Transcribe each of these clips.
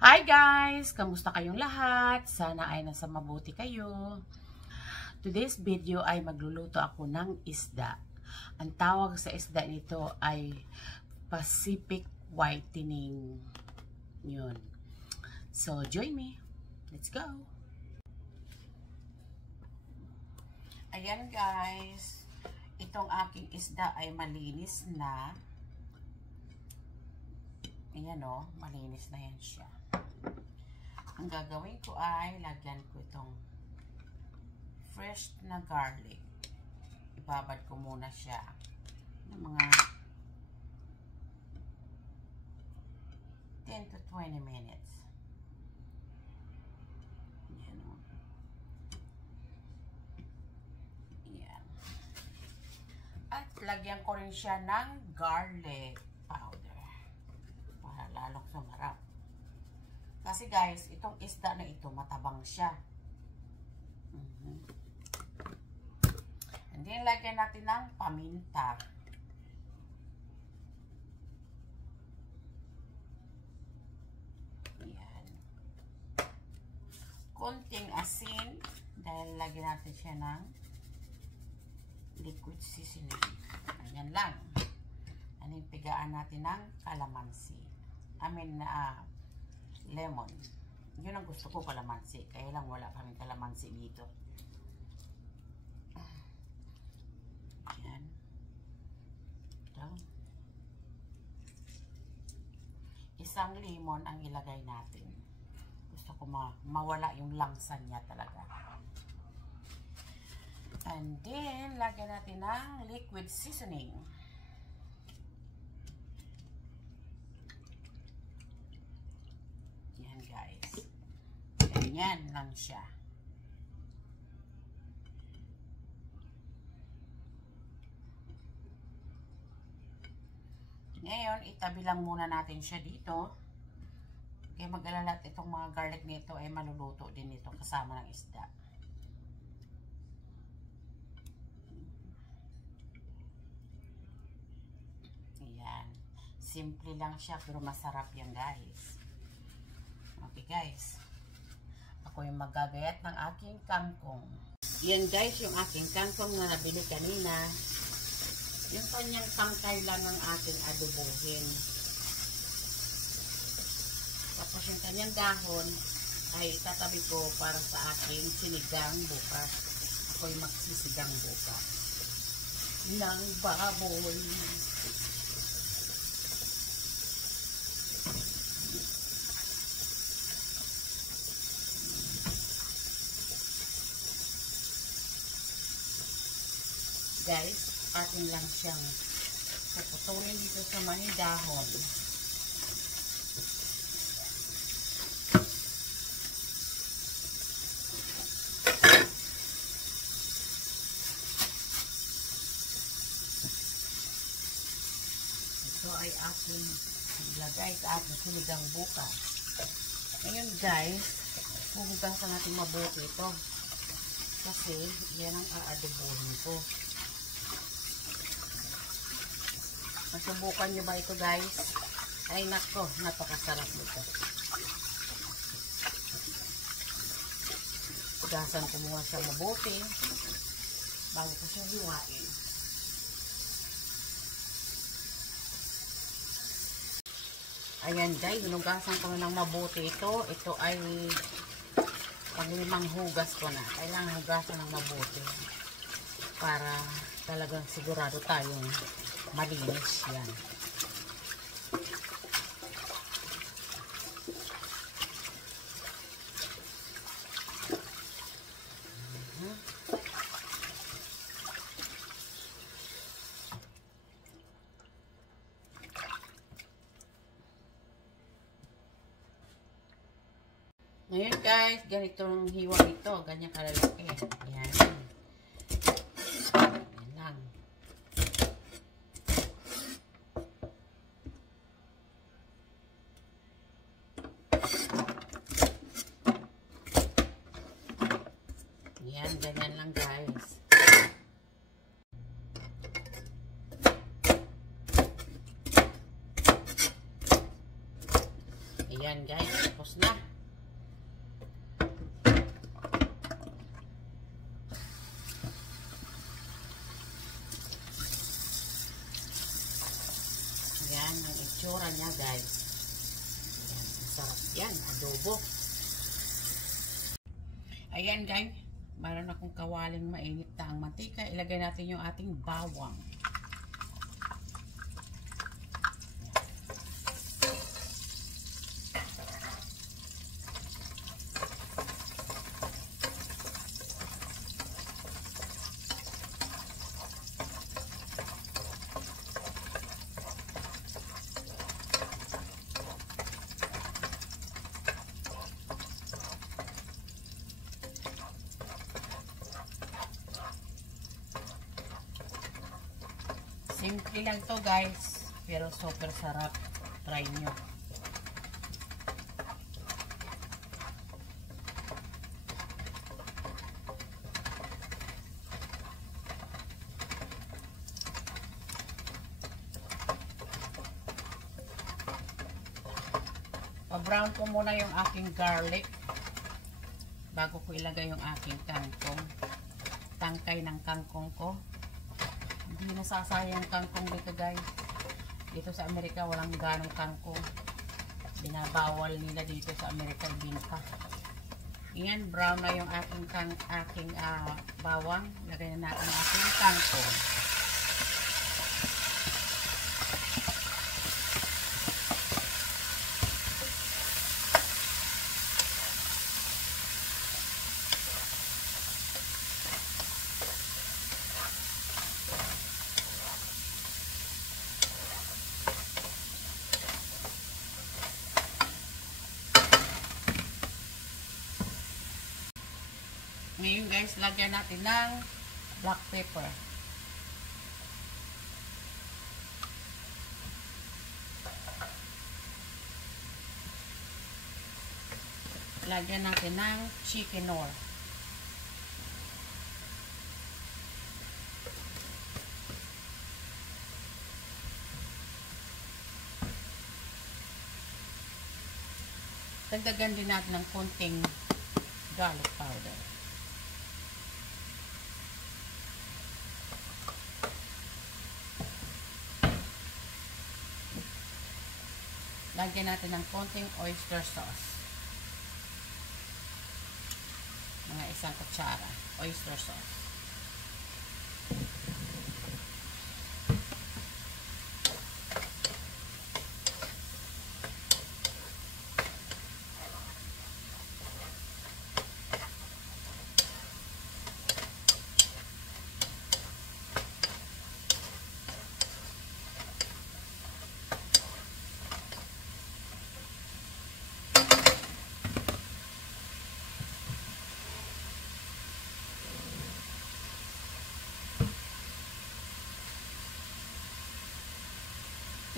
Hi guys! Kamusta kayong lahat? Sana ay nasa mabuti kayo. Today's video ay magluluto ako ng isda. Ang tawag sa isda nito ay Pacific Whitening. Yun. So, join me. Let's go! Ayan guys. Itong aking isda ay malinis na. Ayan o, malinis na yan siya. Ang gagawin ko ay lagyan ko itong fresh na garlic. Ibabad ko muna siya ng mga 10 to 20 minutes. Ayan o. Ayan. At lagyan ko rin siya ng garlic powder. Lalong sumarap. Kasi guys, itong isda na ito, matabang siya. And then, lagyan natin ng paminta. Ayan. Konting asin, dahil lagyan natin siya ng liquid seasoning. Ayan lang. And then, pigaan natin ng kalamansi. Lemon. Yun ang gusto ko, kalamansi. Kaya lang wala kaming kalamansi dito. Ayan. Ito. Isang lemon ang ilagay natin. Gusto ko mawala yung langsa niya talaga. And then, lagyan natin ng liquid seasoning. Guys, ganyan lang siya. Ngayon, itabi lang muna natin siya dito. Kaya mag-alala at itong mga garlic nito ay maluluto din ito kasama ng isda. Ayan. Simple lang siya pero masarap yan guys. Okay guys, ako yung magagayat ng aking kangkong. Yan guys, yung aking kangkong na nabili kanina. Yung kanyang tangkay lang ang ating adobohin. Tapos yung kanyang dahon ay itatabi ko para sa aking sinigang bukas. Ako yung magsisigang bukas ng baboy. Guys, atin lang siyang puputulin dito sa may dahon. Ito ay ating ilagay sa ating sinigang bukas. Ngayon guys, huhugasan natin mabuti ito. Kasi yan ang aadobohin ko. Masubukan nyo ba ito guys? Ay nako, napakasarap nito. Hugasan ko muna siya mabuti bago ko siya hiwain. Ayan guys, hinugasan ko ng mabuti ito. Ito ay pang-limang hugas ko na. Kailangan hugasan ng mabuti para talagang sigurado tayong malinis yan. Ngayon guys, ganito ang hiwa nito. Ganyan kalalaki. Ayan. Ayan lang. Ayan, ganyan lang guys. Ayan guys, tapos na. Ayan ang itsura niya guys. Ayan, masarap yan, adobo. Ayan guys, meron akong kawaling mainit na ang mantika. Ilagay natin yung ating bawang. Simple lang to guys, pero super sarap. Try nyo. Pa-brown ko muna yung aking garlic bago ko ilagay yung aking kangkong. Tangkay ng kangkong ko. Hindi nasasayang kangkong dito guys. Dito sa Amerika walang ganong kangkong. Binabawal nila dito sa Amerika ibinta. Ayan, brown na yung aking bawang. Lagay na natin ang aking kangkong. Ngayon guys, lagyan natin ng black pepper. Lagyan natin ng chicken oil. Dagdagan din natin ng konting garlic powder. Lagyan natin ng konting oyster sauce. Mga 1 kutsara oyster sauce.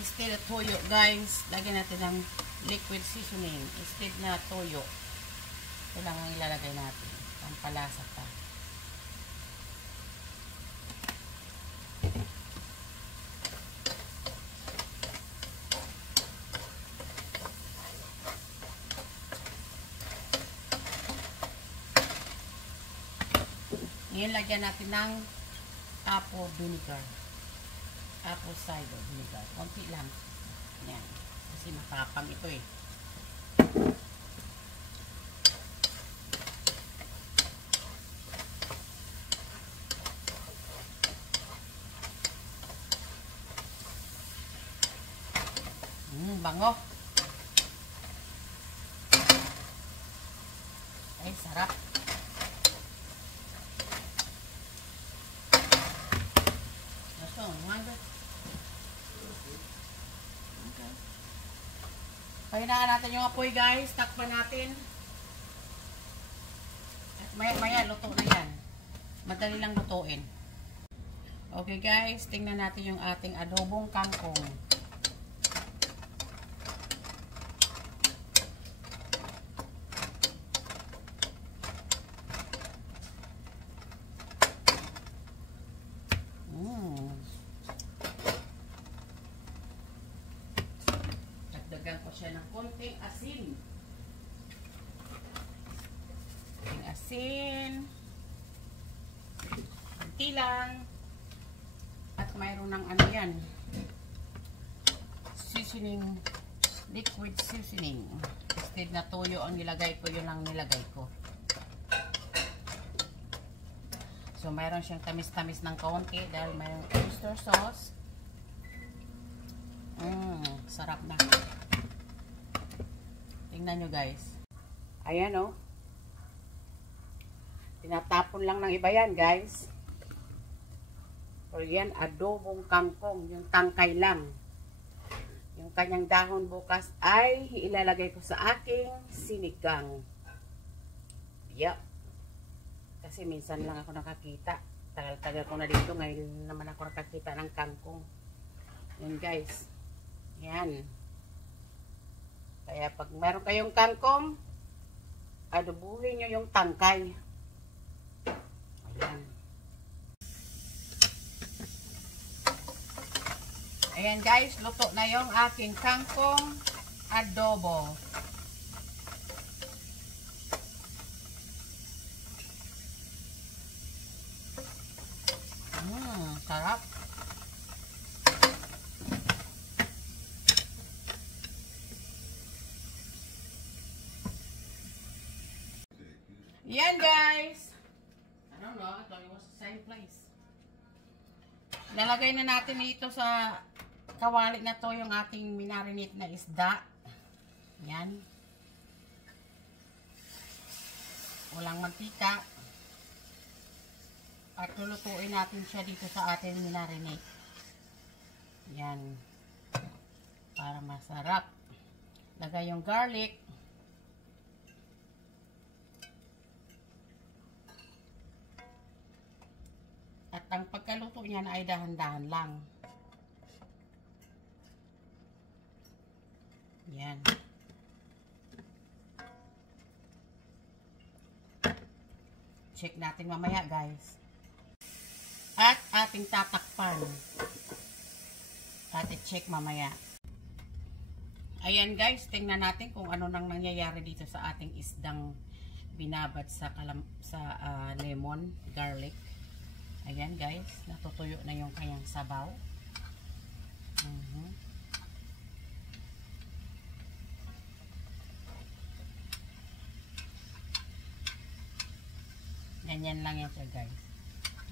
Instead of toyo guys, lagyan natin ng liquid seasoning instead na toyo. Ito lang ang ilalagay natin, pampalasa pa. Ngayon lagyan natin ng apple vinegar. Apple cider vinegar. Konti lang. Yan. Kasi matapang ito eh. Bango. Ay, sarap. Ito, okay. Pahinaan natin yung apoy guys. Takpan natin. At maya luto na yan. Madali lang lutuin. Okay guys, tingnan natin yung ating adobong kangkong. Dagdagan ko siya ng konti. konting asin. Konting asin. Konti lang. At mayroon ng ano yan. Seasoning. Liquid seasoning. Instead na toyo ang nilagay ko, yun ang nilagay ko. So, mayroon siyang tamis-tamis ng kaunti dahil mayroong oyster sauce. Sarap na. Tingnan nyo guys. Ayan o. Tinatapon lang ng iba yan guys. Pero yan, adobong kangkong. Yung tangkay lang. Yung kanyang dahon bukas ay ilalagay ko sa aking sinigang. Yup. Kasi minsan lang ako nakakita. Tagal-tagal ko na dito. Ngayon naman ako nakakita ng kangkong. Yan guys. Yan. Kaya pag meron kayong kangkong, adobuhin nyo yung tangkay. Ayan. Ayan guys. Luto na yung aking kangkong adobo. Sarap. Yan guys. I don't know. I thought it was the same place. Nalagay na natin ito sa kawali na to yung ating minarinate na isda. Yan. Walang mantika. At lulutuin natin siya dito sa ating minarinate. Yan. Para masarap. Lagay yung garlic. At ang pagkaluto niyan ay dahan-dahan lang. Yan. Check natin mamaya guys. At ating tatakpan. At i-check mamaya. Ayan guys, tingnan natin kung ano nang nangyayari dito sa ating isdang binabad sa lemon, garlic. Ayan guys, natutuyo na yung kanyang sabaw. Ganyan lang yan siya guys.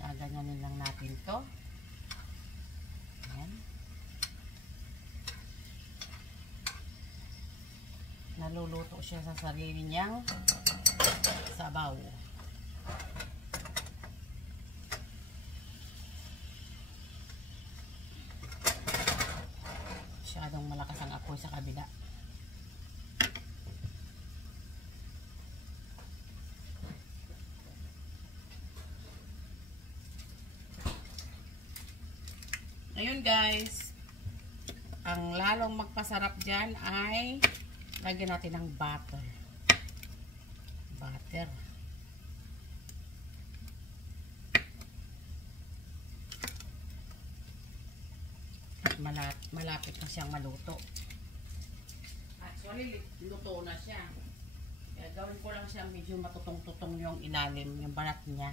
Gaganyanin lang natin to. Ayan. Naluluto siya sa sarili niyang sabaw. Masyadong malakas ang apoy sa kabila. Ayun guys, ang lalong magpasarap dyan ay lagyan natin ng butter. Butter. At malapit na siyang maluto. Actually, luto na siya. Kaya gawin ko lang siya medyo matutong-tutong yung ilalim, yung balat niya.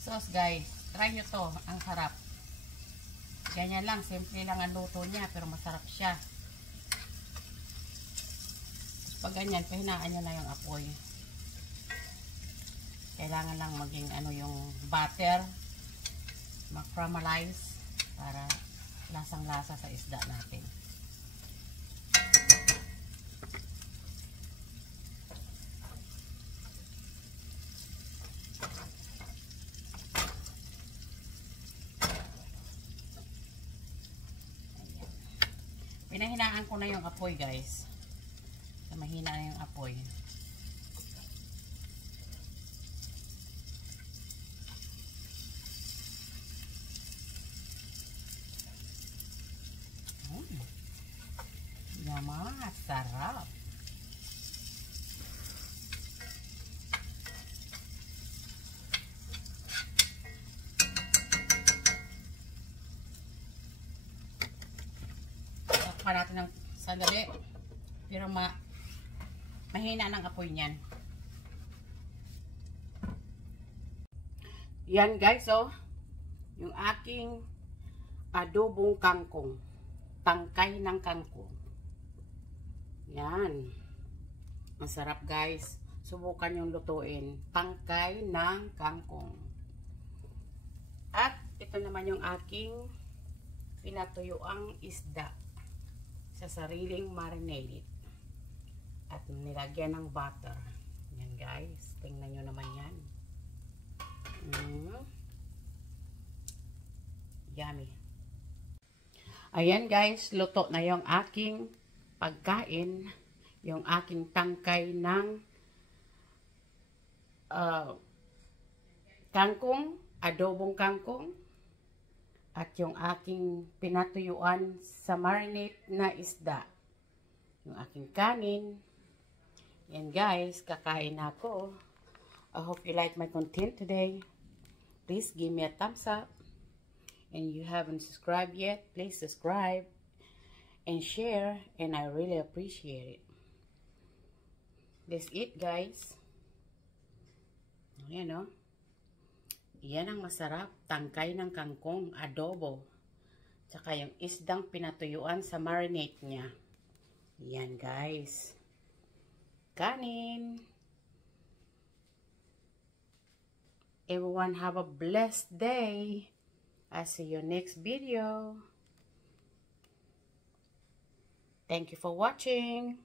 Sauce guys, try nyo to, ang sarap. Ganyan lang, simple lang ang luto niya, pero masarap siya. Pag ganyan, pahinaan nyo na yung apoy. Kailangan lang maging ano yung butter, mag-caramelize para lasang-lasa sa isda natin. Hinahinaan ko na yung apoy, guys. Mahina na yung apoy. Yaman, sarap. Takpan natin ng sandali. Pero mahina ng apoy niyan. Yan guys, oh. Yung aking adobong kangkong. Tangkay ng kangkong. Yan. Masarap guys. Subukan yung lutuin. Tangkay ng kangkong. At ito naman yung aking pinatuyuang isda sa sariling marinade. At nilagyan ng butter. Yan guys. Tingnan nyo naman yan. Yummy. Ayan guys. Luto na yung aking pagkain, yung aking tangkay ng kangkong, adobong kangkong, at yung aking pinatuyuan sa marinate na isda. Yung aking kanin. Yan guys, kakain ako. I hope you like my content today. Please give me a thumbs up. And you haven't subscribed yet, please subscribe and share, and I really appreciate it. That's it guys. Ayan o. Yan ang masarap. Tangkay ng kangkong, adobo. Tsaka yung isdang pinatuyuan sa marinate niya. Yan guys. Kanin. Everyone have a blessed day. I'll see you next video. Thank you for watching.